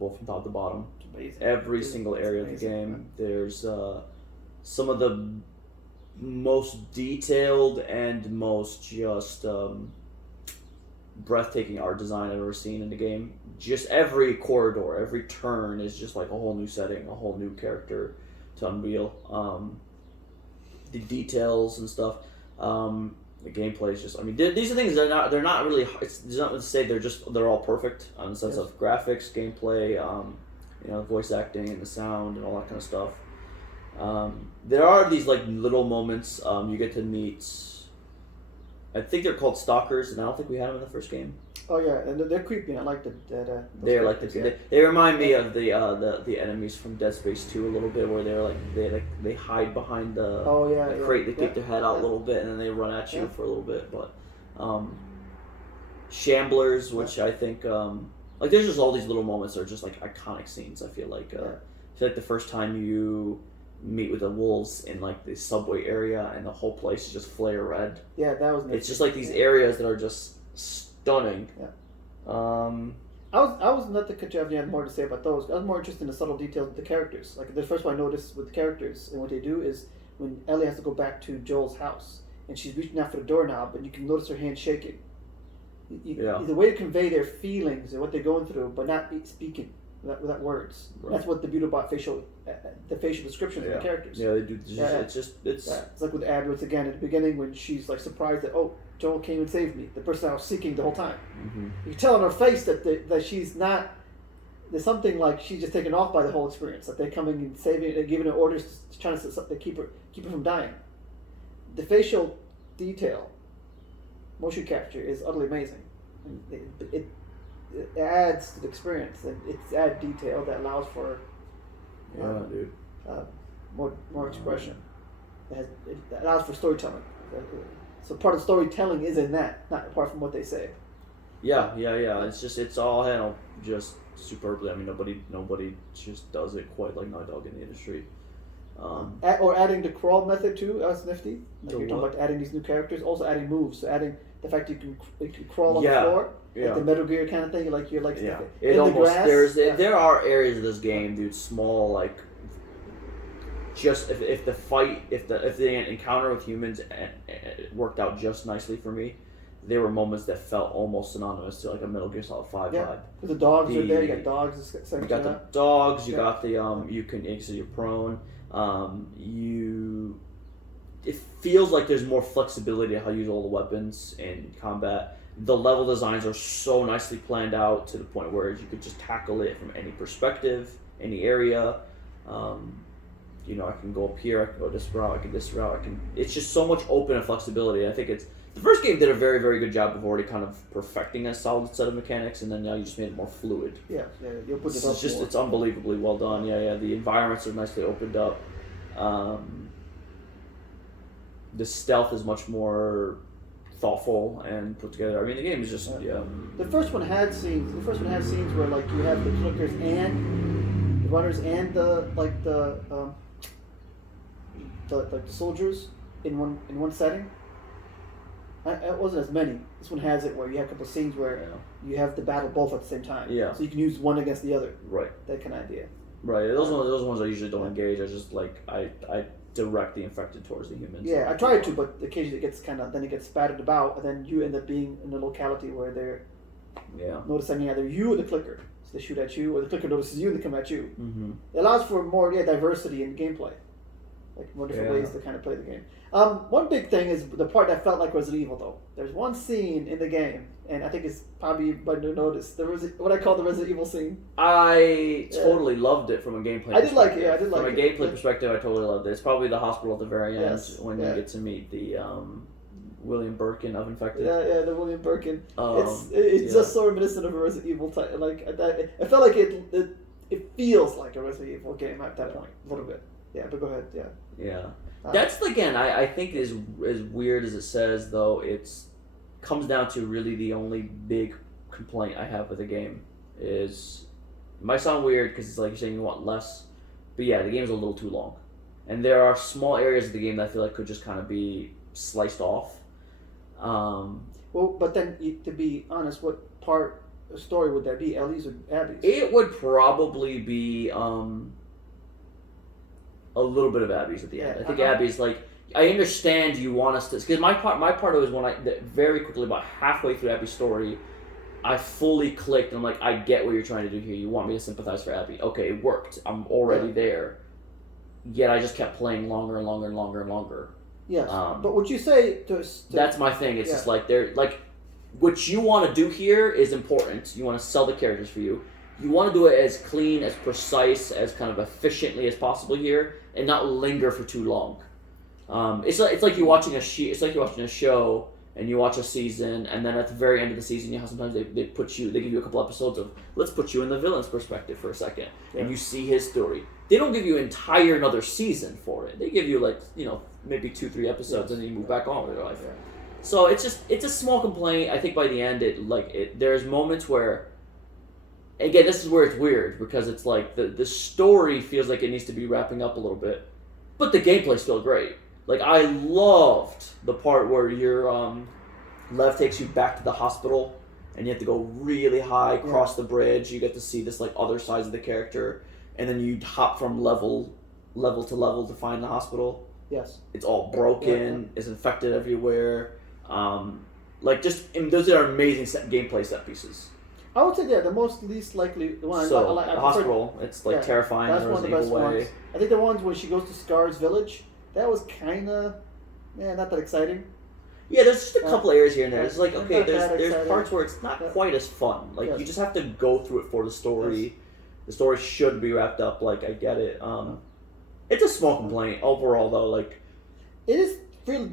unbelievable from top to bottom. It's amazing. Every single area of the game. There's some of the most detailed and most just breathtaking art design I've ever seen in the game. Just every corridor, every turn is just like a whole new setting, a whole new character to unveil. The details and stuff. The gameplay is just. I mean, these are things they're not really. It's not to say they're all perfect in the sense of graphics, gameplay, voice acting and the sound and all that kind of stuff. There are these like little moments. You get to meet. I think they're called stalkers, and I don't think we had them in the first game. Oh yeah, and they're creepy. I like they're like they remind me of the enemies from Dead Space 2 a little bit, where they hide behind the crate. They peek their head out a little bit, and then they run at you for a little bit. But Shamblers, which I think like there's just all these little moments that are just like iconic scenes. I feel like the first time you meet with the wolves in like the subway area, and the whole place is just flare red. Yeah, that was. It's just like these areas that are just stunning. Yeah. I was not to cut you off. You had more to say about those. I was more interested in the subtle details of the characters. Like the first one I noticed with the characters and what they do is when Ellie has to go back to Joel's house and she's reaching out for the doorknob, and you can notice her hand shaking. The way to convey their feelings and what they're going through, but not speaking without words. Right. That's what the beauty about the facial descriptions of the characters. Yeah, they do. It's like with Edwards again at the beginning when she's like surprised that Joel came and saved me, the person I was seeking the whole time. Mm-hmm. You can tell on her face that she's not. There's something like she's just taken off by the whole experience. That they're coming and saving, they're giving her orders, trying to keep her from dying. The facial detail, motion capture is utterly amazing. It adds to the experience, and it's added detail that allows for more expression. It allows for storytelling. So part of storytelling is in that, not apart from what they say. Yeah. It's all handled just superbly. I mean, nobody just does it quite like Naughty Dog in the industry. Or adding the crawl method too. That's nifty. Like you're talking about adding these new characters, also adding moves. So adding the fact you can crawl on the floor, like the Metal Gear kind of thing. You're like it almost the grass. There are areas of this game, dude, small like. Just if the encounter with humans worked out just nicely for me, there were moments that felt almost synonymous to like a Metal Gear Solid 5 vibe. The dogs are there. You got dogs. You got the dogs. You got the you can so you're prone. It feels like there's more flexibility to how you use all the weapons in combat. The level designs are so nicely planned out to the point where you could just tackle it from any perspective, any area. I can go up here, I can go this route, it's just so much open and flexibility. I think the first game did a very, very good job of already kind of perfecting a solid set of mechanics, and then now you just made it more fluid. Yeah, you'll put it up. It's unbelievably well done. Yeah, the environments are nicely opened up. The stealth is much more thoughtful and put together. I mean, the game is just The first one had scenes. Where like you have the clickers and the runners and the soldiers in one setting. It wasn't as many. This one has it where you have a couple of scenes where you have the battle both at the same time. Yeah. So you can use one against the other. Right. That kind of idea. Right. Those ones I usually don't engage. I just I direct the infected towards the humans. Yeah, I try to, but occasionally it gets spattered about, and then you end up being in a locality where they're noticing either you or the clicker. So they shoot at you, or the clicker notices you and they come at you. Mm-hmm. It allows for more diversity in gameplay. Like more different ways to kind of play the game. One big thing is the part that felt like Resident Evil, though. There's one scene in the game, and I think it's probably better to notice. There was what I call the Resident Evil scene. I totally loved it from a gameplay perspective. I did like it. From a gameplay perspective, I totally loved it. It's probably the hospital at the very end when you get to meet the William Birkin of Infected. Yeah, the William Birkin. It's just so reminiscent of a Resident Evil type. Like I felt like it feels like a Resident Evil game at that point, a little bit. Yeah, but go ahead. Yeah. That's again. I think as weird as it says, though, comes down to really the only big complaint I have with the game is it might sound weird because it's like you're saying you want less, but yeah, the game's a little too long, and there are small areas of the game that I feel like could just kind of be sliced off. Well, but then to be honest, what part story would that be? Ellie's or Abby's? It would probably be a little bit of Abby's at the end. I think Abby's like, I understand you want us to, because my part was when very quickly, about halfway through Abby's story, I fully clicked and I'm like, I get what you're trying to do here. You want me to sympathize for Abby. Okay, it worked. I'm already there. Yet I just kept playing longer and longer and longer and longer. Yes, but would you say that's my thing. It's just like they're like, what you want to do here is important. You want to sell the characters for you. You want to do it as clean, as precise, as kind of efficiently as possible here, and not linger for too long. It's like you're watching a show, and you watch a season, and then at the very end of the season, sometimes they give you a couple episodes of, let's put you in the villain's perspective for a second, and you see his story. They don't give you entire another season for it. They give you maybe 2-3 episodes, and then you move back on with your life. Yeah. So it's a small complaint. I think by the end, there's moments where, again, this is where it's weird, because it's like the story feels like it needs to be wrapping up a little bit, but the gameplay's still great. Like, I loved the part where Lev takes you back to the hospital, and you have to go really high, cross the bridge. You get to see this other sides of the character, and then you hop from level to level to find the hospital. Yes, it's all broken. It's infected everywhere. Those are amazing gameplay set pieces. I would say the most least likely one. So the hospital, it's terrifying. That's one of the best ones. I think the ones when she goes to Scar's village. That was kind of, not that exciting. Yeah, there's just a couple areas here and there. It's like, okay, there's parts where it's not quite as fun. Like, you just have to go through it for the story. Yes. The story should be wrapped up. Like, I get it. It's a small complaint overall, though. Like, it is really,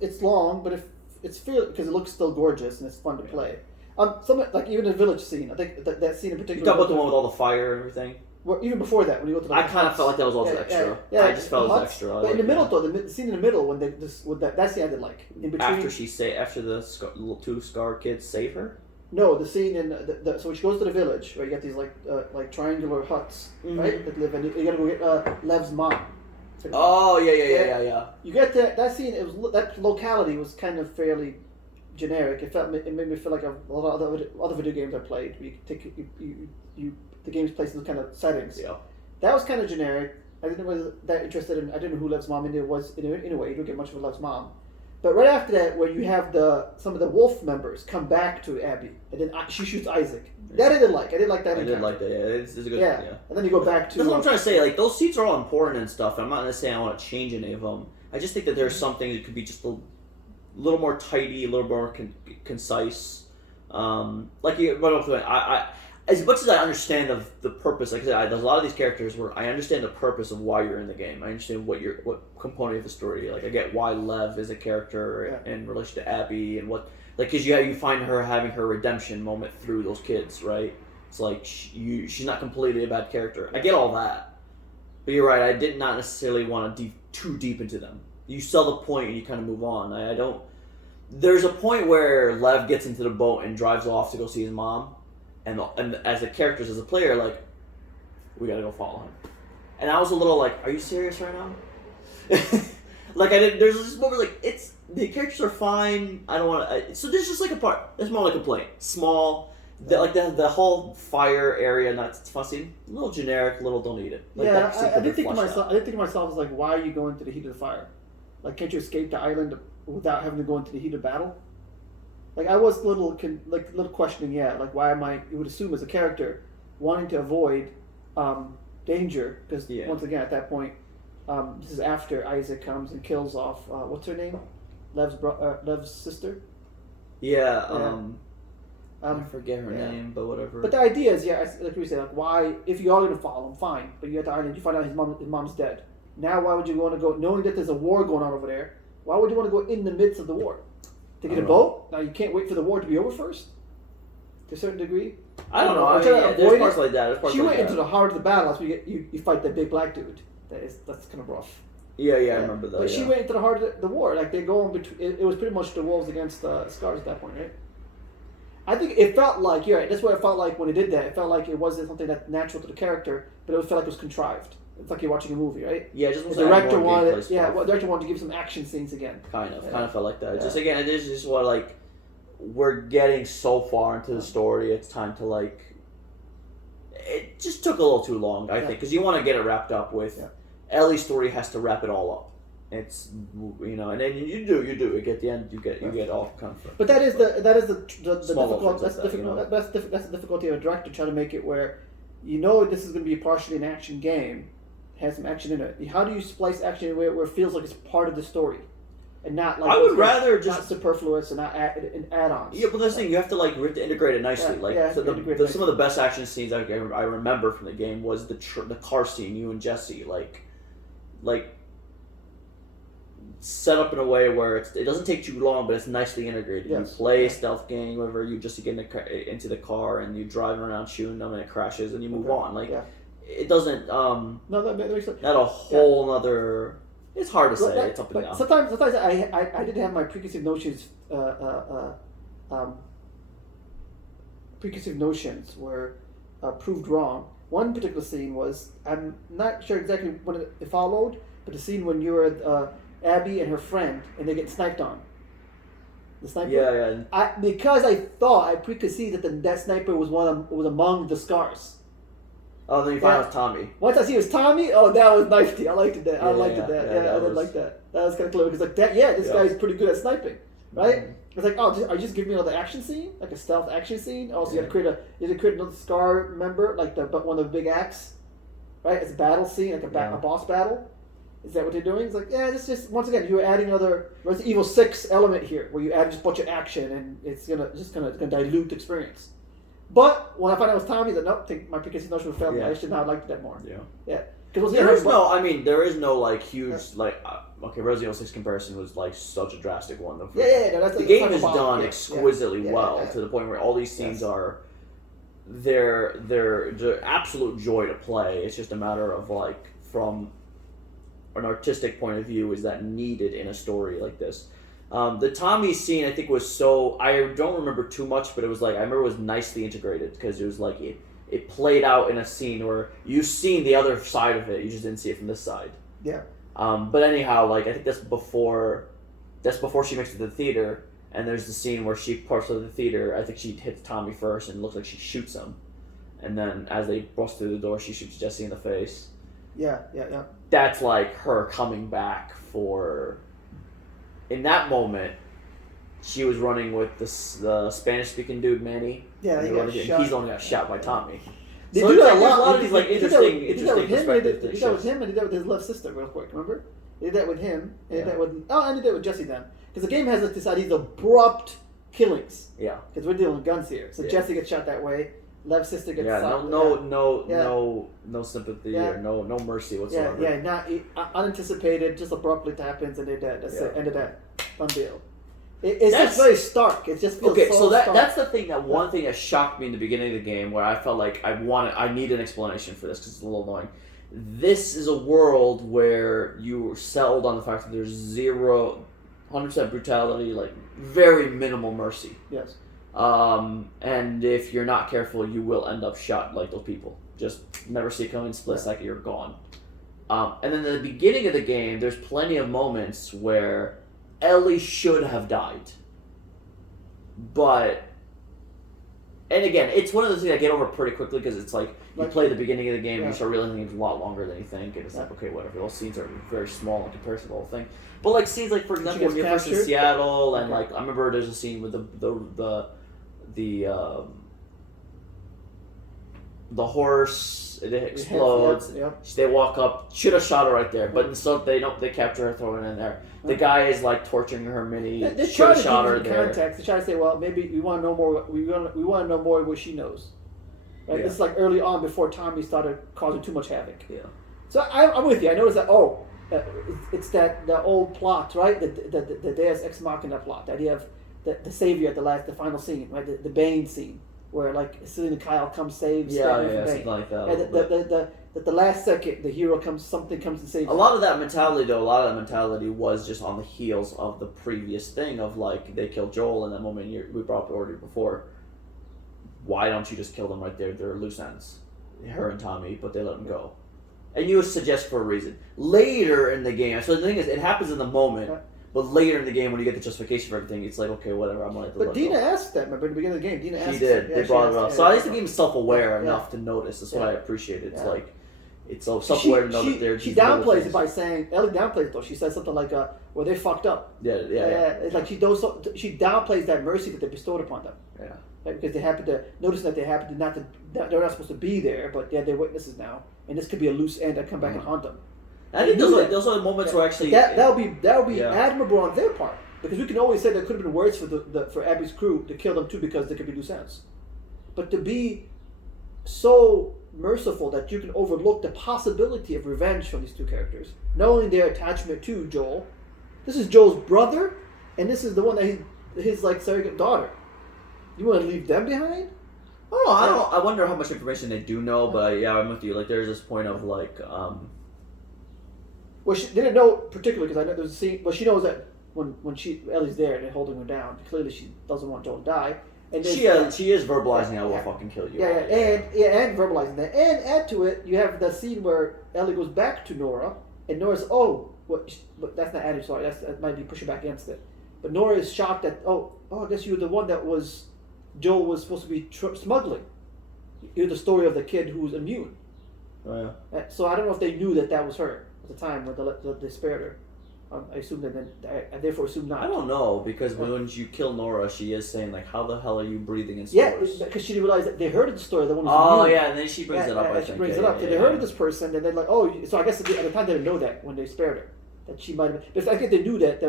it's long, but it's because it looks still gorgeous and it's fun to play. Even the village scene. I think that scene in particular. You talk about the one with all the fire and everything. Well, even before that, when you go to the I kind of felt like that was also extra. I just felt it was extra. But in the middle, though, the scene in the middle when that scene I did like. In between, after the two Scar kids save her. No, the scene in so when she goes to the village, where you get these like triangular huts, right? That live in. You gotta go get Lev's mom. Oh yeah. You get that scene. That locality was kind of fairly generic. It made me feel like a lot of other video games I played. Where you take the game's placed in those kind of settings. Yeah. That was kind of generic. I didn't was that interested in. I didn't know who Lev's mom was in a way. You don't get much of a Lev's mom. But right after that, where you have some of the wolf members come back to Abby, and then she shoots Isaac. That I did like. I did like that. I did like that. Yeah, it's a good. Yeah. And then you go back to. That's what I'm trying to say. Like, those scenes are all important and stuff. I'm not gonna say I want to change any of them. I just think that there's something that could be just a little more tidy, a little more concise. As much as I understand the purpose, like I said, there's a lot of these characters where I understand the purpose of why you're in the game. I understand what component of the story. Like, I get why Lev is a character in relation to Abby, and because you find her having her redemption moment through those kids, right? It's like she's not completely a bad character. I get all that, but you're right. I did not necessarily want to too deep into them. You sell the point and you kind of move on. I don't. There's a point where Lev gets into the boat and drives off to go see his mom. And as the characters, as a player, like, we gotta go follow him. And I was a little like, are you serious right now? There's this moment the characters are fine. I don't want to. So there's just there's more like a complaint. Small, the whole fire area, not fussy, a little generic, don't need it. I did think to myself, like, why are you going to the heat of the fire? Like, can't you escape the island without having to go into the heat of battle? Like, I was little questioning, like, why am I? You would assume as a character wanting to avoid danger, because once again at that point, this is after Isaac comes and kills off what's her name, Lev's sister. I forget her name, but whatever. But the idea is, like we say, like, why, if you are going to follow him, fine. But you're at the island, you find out his mom's dead. Now, why would you want to go, knowing that there's a war going on over there? Why would you want to go in the midst of the war? To get a boat? Now, you can't wait for the war to be over first? To a certain degree? I don't know. There's parts like that. She went into the heart of the battle. That's where you fight that big black dude. That's kind of rough. Yeah, I remember that. But she went into the heart of the war. Like, they go in between. It was pretty much the wolves against Scars at that point, right? I think it felt like, you're right, that's what it felt like when it did that. It felt like it wasn't something that's natural to the character, but it felt like it was contrived. It's like you're watching a movie, right? Yeah, just the director wanted to give some action scenes again. Kind of felt like that. Yeah. Just again, it is just what, like, we're getting so far into the story. It's time to like. It just took a little too long, I think, because you want to get it wrapped up with. Yeah. Ellie's story has to wrap it all up. It's and then you do. You get the end. You get all kind of. But that is the difficult. That's difficult. That's the difficulty of a director trying to make it where, this is going to be partially an action game, has some action in it. How do you splice action where it feels like it's part of the story, and not like I would rather just not superfluous and not add-ons. Yeah, but that's the thing. You have to integrate it nicely. Some of the best action scenes I remember from the game was the car scene. You and Jesse like set up in a way where it doesn't take too long, but it's nicely integrated. Yes. You play a stealth game, whatever. You just get into the car and you drive around shooting them, and it crashes, and you move on. It doesn't. No, that makes sense. Not a whole nother. It's hard to say. It's up and down. Sometimes I did have my preconceived notions. Preconceived notions were proved wrong. One particular scene was, I'm not sure exactly when it followed, but the scene when you were Abby and her friend, and they get sniped on. The sniper. Yeah. Because I thought I preconceived that sniper was was among the scars. Oh, then you find out it was Tommy. Once I see it was Tommy, that was nifty. I liked it. I liked it. I didn't like that. That was kind of clever because this guy's pretty good at sniping, right? Mm-hmm. It's like, are you just giving me another action scene, like a stealth action scene? Also, you got to create another scar member, like one of the big acts, right? It's a battle scene, like a boss battle. Is that what they're doing? It's like, this just once again you're adding another Resident Evil 6 element here, where you add just a bunch of action, and it's gonna dilute the experience. But when I found out it was Tommy, I think my preconceived notion was failed. I should not liked that more. Yeah. There is no like huge Resident Evil 6 comparison was like such a drastic one. The game is done exquisitely well to the point where all these scenes are they're absolute joy to play. It's just a matter of like from an artistic point of view, is that needed in a story like this. The Tommy scene I think was I don't remember too much, but it was like I remember it was nicely integrated because it was like it played out in a scene where you've seen the other side of it, you just didn't see it from this side. Yeah. But anyhow, like I think that's before she makes it to the theater, and there's the scene where she parts to the theater. I think she hits Tommy first, and it looks like she shoots him, and then as they bust through the door, she shoots Jesse in the face. Yeah. That's like her coming back for. In that moment, she was running with the Spanish-speaking dude Manny. Yeah, he's the one who got shot by Tommy. They do that a lot of these like interesting perspectives. They did that with him, and they did that with his love sister, real quick. Remember? They did that with him, and they did that with Jesse then, because the game has this idea of abrupt killings. Yeah. Because we're dealing with guns here, so Jesse gets shot that way. Love sister gets shot. No sympathy or no mercy whatsoever. Not unanticipated, just abruptly happens, and they're dead. That's it. End of that. Fun deal. It's just very stark. It just feels stark. That's the thing. One thing that shocked me in the beginning of the game, where I felt like I need an explanation for this because it's a little annoying. This is a world where you settled on the fact that there's 100% brutality, like very minimal mercy. Yes. And if you're not careful, you will end up shot like those people. Just never see it coming, split second, you're gone. And then at the beginning of the game, there's plenty of moments where Ellie should have died. And again, it's one of those things I get over pretty quickly because it's like you play the beginning of the game and you start realizing it's a lot longer than you think, and it's like, okay, whatever. Those scenes are very small in comparison to the whole thing. But like scenes like, for example, when you're first in Seattle, and like I remember there's a scene with the horse, it explodes. They walk up, should have shot her right there, but instead they capture her, throw it in there. The guy is like torturing her mini. They should have shot her there. Context. They try to say, well, maybe we want to know more. We want to know more what she knows. Right? Yeah. This is like early on before Tommy started causing too much havoc. Yeah. So I'm with you. I noticed that. It's the old plot, right? The Deus Ex Machina plot. The idea of the savior at the final scene, right? The Bane scene, where like Selena Kyle comes saves. Something like that. That the last second the hero something comes and saves. A lot of that mentality was just on the heels of the previous thing of like they killed Joel in that moment. We brought up already before. Why don't you just kill them right there? They're loose ends, her and Tommy, but they let them go. And you would suggest for a reason. Later in the game, so the thing is, it happens in the moment, But later in the game, when you get the justification for everything, it's like, okay, whatever, I'm like. But Dina asked that. Remember at the beginning of the game, Dina asked. She did. They brought it up. So at least the game's self-aware Yeah. enough to notice. That's what I appreciate. It's like, it's so She- self-aware to know that they're. She downplays it by saying, Ellie downplays it though. She says something like, "Well, they fucked up." Yeah. It's like she downplays that mercy that they bestowed upon them. Yeah. Right? Because they happen to notice that they happen to they're not supposed to be there, but they're witnesses now, and this could be a loose end that come back and haunt them. I think those are the moments where actually that would be admirable on their part, because we can always say there could have been worse for Abby's crew to kill them too, because they could be loose ends, but to be so merciful that you can overlook the possibility of revenge from these two characters, not only their attachment to Joel. This is Joel's brother, and this is the one that his like surrogate daughter. You want to leave them behind? I wonder how much information they do know, but I'm with you. Like, there's this point of like. Well, she didn't know particularly because I know there's a scene. Well, she knows that when Ellie's there and they're holding her down, clearly she doesn't want Joel to die. And she is verbalizing, "I will fucking kill you." And verbalizing that, and add to it, you have the scene where Ellie goes back to Nora, and Nora's but that's not added. Sorry, that might be pushing back against it. But Nora is shocked that I guess you were the one that Joel was supposed to be smuggling. You're the story of the kid who's immune. Oh, yeah. So I don't know if they knew that was her at the time when they spared her. I assume that. I therefore assume not. I don't know, because when you kill Nora, she is saying like, "How the hell are you breathing in Yeah, spores?" because she didn't realize that they heard of the story. The one who's immune. Yeah, and then she brings it up. I think she brings it up. They heard of this person, and then like, so I guess at the time they didn't know that when they spared her, that she might have. But I think they knew that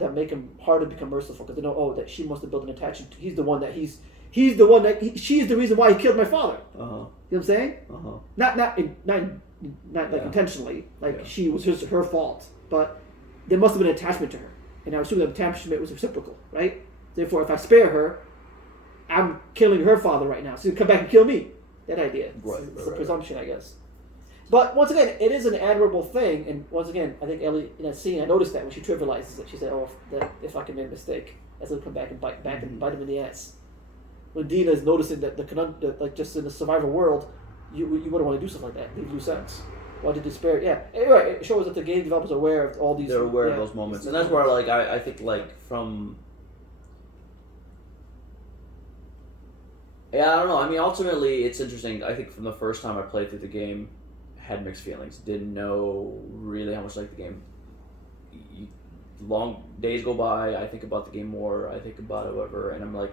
would make him hard to become merciful, because they know that she must have built an attachment. He's the one that she's the reason why he killed my father. You know what I'm saying? Not like intentionally, like she was her fault, but there must have been an attachment to her, and I assume that attachment was reciprocal, right? Therefore, if I spare her, I'm killing her father right now, so you come back and kill me. That idea, it's a presumption, I guess. But once again, it is an admirable thing, and once again, I think Ellie in that scene, I noticed that when she trivializes it, she said, if I can make a mistake, that's gonna come back and bite him in the ass. When Dina is noticing that like just in the survival world, you wouldn't want to do stuff like that. Leave loose ends. Why did despair? Yeah, anyway, it shows that the game developers are aware of all these. They're aware of those moments, and that's where like I think like from. Yeah, I don't know. I mean, ultimately, it's interesting. I think from the first time I played through the game, had mixed feelings. Didn't know really how much I liked the game. Long days go by. I think about the game more. I think about it, whatever, and I'm like,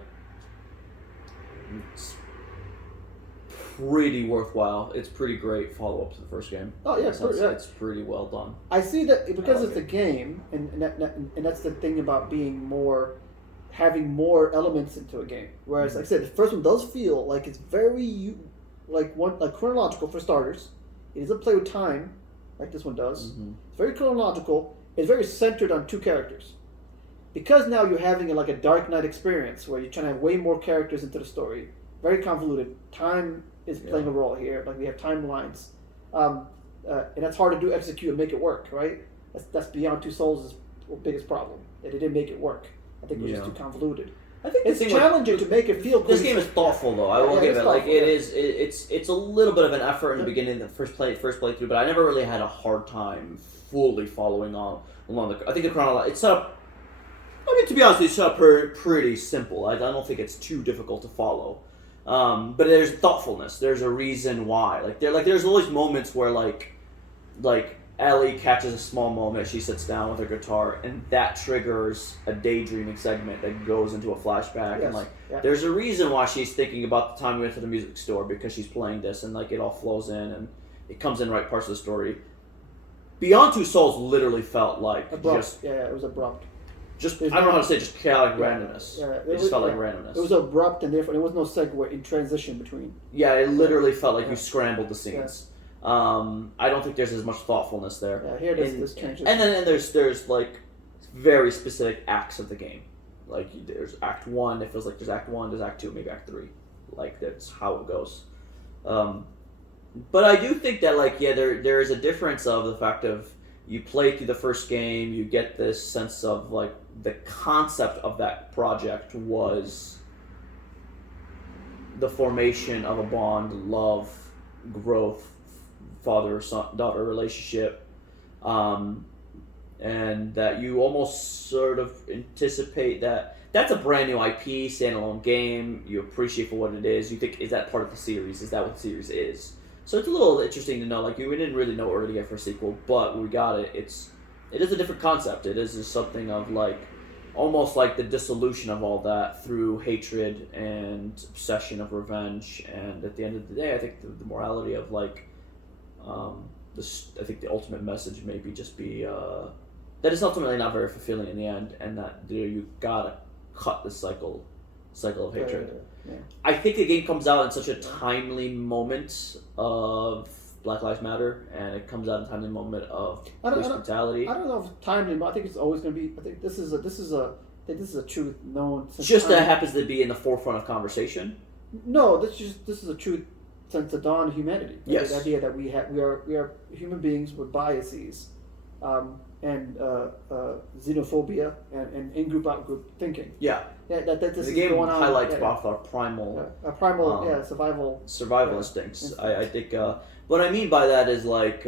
it's pretty worthwhile. It's pretty great follow up to the first game. Oh yeah, it's pretty well done. I see that because it's a game, and that's the thing about having more elements into a game. Whereas, like I said, the first one does feel like it's very like chronological for starters. It doesn't play with time like this one does. It's very chronological. It's very centered on two characters. Because now you're having a Dark Knight experience where you're trying to have way more characters into the story. Very convoluted. Time is playing a role here. Like we have timelines, and that's hard to execute and make it work. Right? That's Beyond Two Souls' biggest problem. That it didn't make it work. I think it was just too convoluted. I think it's challenging to make it feel. This game is thoughtful, though. I will give it. Like it is. It's a little bit of an effort in the beginning, the first playthrough, but I never really had a hard time fully following along the. I think the chronology. It's set up. I mean, to be honest, it's set up pretty simple. I don't think it's too difficult to follow. But there's thoughtfulness. There's a reason why. There's always moments where like Ellie catches a small moment. She sits down with her guitar, and that triggers a daydreaming segment that goes into a flashback. Yes. And there's a reason why she's thinking about the time we went to the music store, because she's playing this, and it all flows in and it comes in right parts of the story. Beyond Two Souls literally felt like abrupt. It was abrupt. I don't know how to say, just chaotic randomness. It just felt like randomness. It was abrupt, and therefore there was no segue in transition between. Yeah, it literally felt like you scrambled the scenes. I don't think there's as much thoughtfulness there. Yeah, here this transition. And then there's like very specific acts of the game. Like there's Act 1. It feels like there's Act 1, there's Act 2, maybe Act 3. Like that's how it goes. But I do think that there is a difference of the fact of you play through the first game, you get this sense of like the concept of that project was the formation of a bond, love, growth, father-daughter relationship, and and that you almost sort of anticipate that that's a brand new IP, standalone game. You appreciate for what it is. You think, is that part of the series? Is that what the series is? So it's a little interesting to know. Like, we didn't really know what we were going to get for a sequel, but we got it. It is a different concept. It is just something of like, almost like the dissolution of all that through hatred and obsession of revenge. And at the end of the day, I think the morality of like, I think the ultimate message maybe just be that it's ultimately not very fulfilling in the end, and that you gotta cut the cycle of hatred. Yeah. I think the game comes out in such a timely moment of Black Lives Matter, and it comes out in a timely moment of police brutality. I don't know if timely, but I think it's always going to be. I think this is a truth known. Just that happens to be in the forefront of conversation. No, this is a truth since the dawn of humanity. Yes. The idea that we are human beings with biases, and xenophobia and in-group out-group thinking. Yeah. That this the is game going on. highlights both our primal survival instincts. I think what I mean by that is like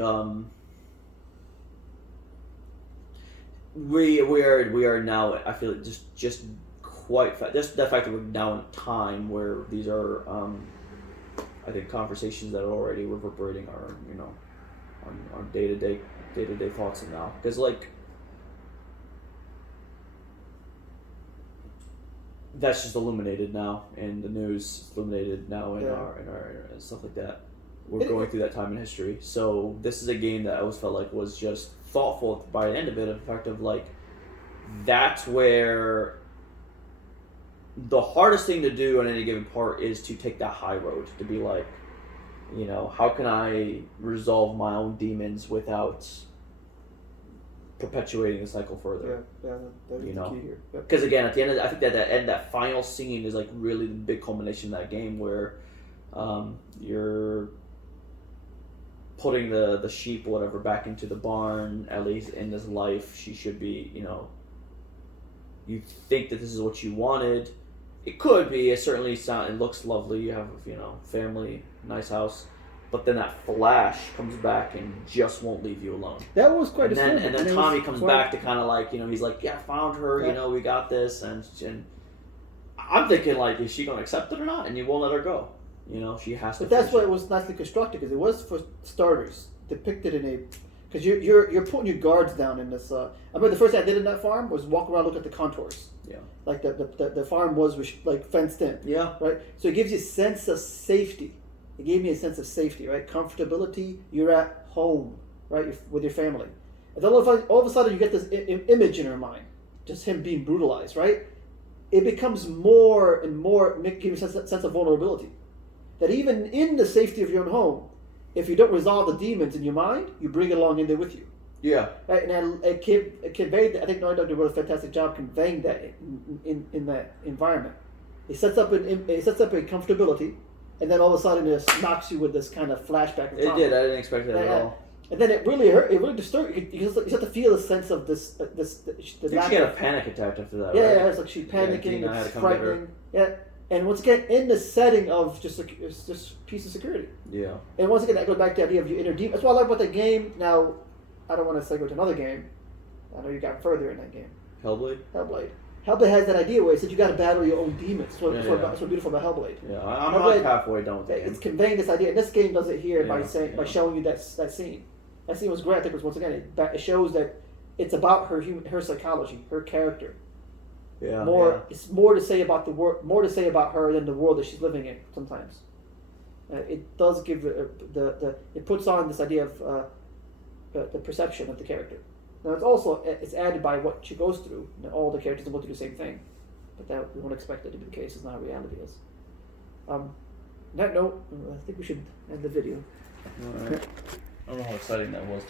we are now, I feel just quite just the fact that we're now in a time where these are I think conversations that are already reverberating our on day-to-day thoughts now, because like that's just illuminated now in the news, illuminated now in our stuff like that. We're going through that time in history, so this is a game that I always felt like was just thoughtful by the end of it. In fact, of like that's where the hardest thing to do on any given part is to take that high road, to be like, how can I resolve my own demons without perpetuating the cycle further? Yeah, that is the key here. Because again, at the end, I think that final scene is like really the big culmination of that game, where you're putting the sheep, whatever, back into the barn. Ellie's in this life. She should be, you think that this is what you wanted. It could be. It certainly it looks lovely. You have, family, nice house. But then that flash comes back and just won't leave you alone. That was quite disturbing. And then Tommy comes back to kind of like, he's like, yeah, I found her, we got this. And I'm thinking, like, is she going to accept it or not? And you won't let her go. She has to. But that's why it was nicely constructed, because it was, for starters, depicted in a... Because you're putting your guards down in this... I remember the first thing I did in that farm was walk around, look at the contours. Yeah. Like the farm was like fenced in. Yeah. Right? So it gives you a sense of safety. It gave me a sense of safety, right? Comfortability. You're at home, right? With your family. And then all of a sudden you get this image in her mind. Just him being brutalized, right? It becomes more and more, giving you a sense of vulnerability. That even in the safety of your own home, if you don't resolve the demons in your mind, you bring it along in there with you. Yeah. Right? And it conveyed, I think Naughty Dog did a fantastic job conveying that in that environment. It sets up a comfortability, and then all of a sudden it knocks you with this kind of flashback. Of it did. I didn't expect that at all. And then it really hurt. It really disturbed you. You just have to feel a sense of this. I think she had a panic attack after that. Yeah, right? yeah. It's like she's panicking. Yeah, it's frightening. Yeah. And once again, in the setting of just piece of security. Yeah. And once again, that goes back to the idea of your inner demon. That's what I like about the game. Now, I don't want to segue to another game. I know you got further in that game. Hellblade Has that idea where it said you got to battle your own demons. That's what's beautiful about Hellblade. Yeah, I'm like halfway done with the game. It's conveying this idea. And this game does it here by showing you that scene. That scene was great. I think it was, once again, it shows that it's about her psychology, her character. Yeah. It's more to say about about her than the world that she's living in. Sometimes, it does give it puts on this idea of the perception of the character. Now it's added by what she goes through. All the characters don't go through the same thing, but that we won't expect it to be the case. It's not how reality is. On that note, I think we should end the video. All right. I don't know how exciting that was.